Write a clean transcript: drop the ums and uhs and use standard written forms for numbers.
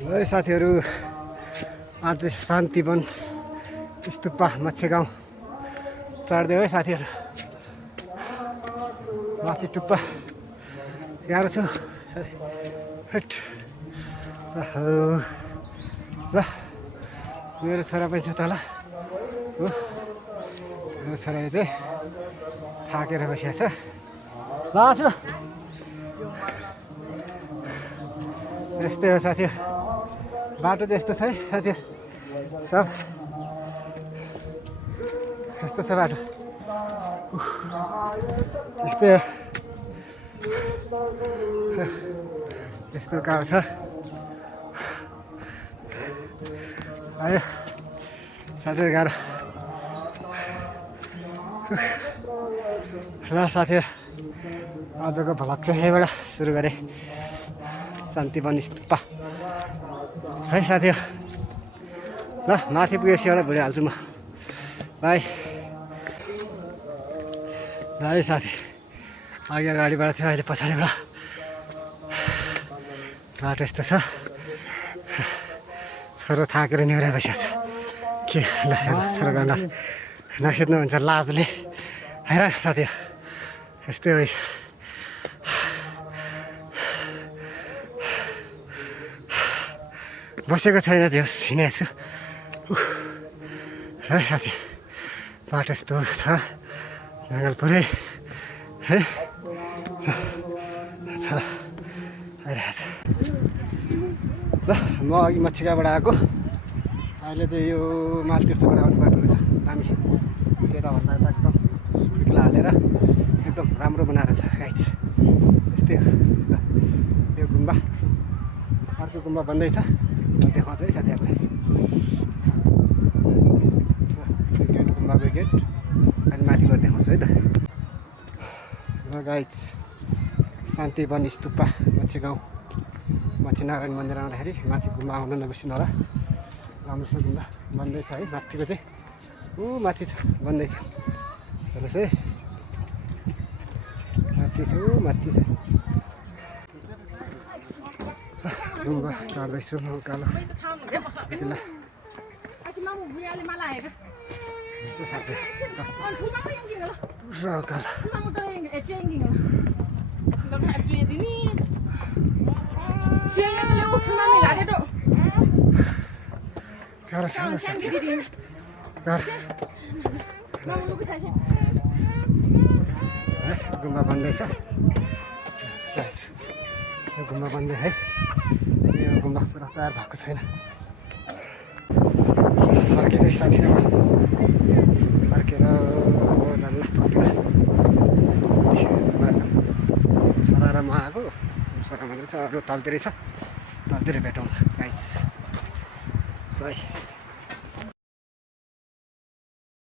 है साथीहरू, आज शान्तिवन स्तुपा माछे गाउँ चढ्दै है साथीहरू। माथि टुप्पा गाह्रो छ। हट ल मेरो छोरा पनि छ तल हो। मेरो छोराले चाहिँ थाकेर बसिएको छ। ल आछु यस्तै हो साथीहरू, बाटो चाहिँ यस्तो छ है साथीहरू। सब यस्तो छ बाटो, यस्तै हो। यस्तो गाह्रो छ। आयो साथीहरू गाह्रो। ल साथीहरू, आजको भ्लग चाहिँ यहीँबाट सुरु गरेँ। शान्तिवन स्तुपा है साथीहरू। ल माथि पुगेपछि एउटा भिडियो हाल्छु म। बाई। ल है साथी, अघि अगाडिबाट थियो, अहिले पछाडिबाट बाटो यस्तो छ। छोरो थाकेर निहुरेर बसेको छ। के ल छोरो गर्न नखेद्नु भन्छ लाजले हैरान साथी। यस्तै हो। बसेको छैन त्यो हिँडेको छु है साथी। बाटो यस्तो छ, जङ्गल पुरै है छ आइरहेको छ। ल म अघि मच्छिकाबाट आएको, अहिले चाहिँ यो मालतीर्थबाट आउने बाटो रहेछ। दामी त्यताभन्दा यता एकदम खुर्किला हालेर एकदम राम्रो बनाएर छ गाइस। यस्तै हो। यो गुम्बा, अर्को गुम्बा बन्दैछ, देखाउँछु है साथीहरूलाई। गेट, गुम्बाको गेट, अनि माथि गएर देखाउँछु है त। ल गाइस, शान्तिवन स्तुपा माछे गाउँ, माछे नारायण मन्दिर आउँदाखेरि माथि गुम्बा आउनु नबिर्सिनु होला। राम्रो छ गुम्बा, बन्दैछ है माथिको चाहिँ। ऊ माथि छ, बन्दैछ। हेर्नुहोस् है, माथि छ, ऊ माथि छ गुम्बा चढ्दैछु म। उकालो किल्ला साथी कस्तो छ पुरा उकालो। गाह्रो छ साथी, गाह्रो। गुम्बा बन्दैछ, यो गुम्बा बन्दै है। यो गुम्बा पुरा तयार भएको छैन। फर्किँदै साथीहरू, फर्केर जानु तलतिर। साथी छोरा र म आएको, छोरा मात्रै छ, अरू तलतिरै छ। तलतिर भेटौँ गाइस। बाई।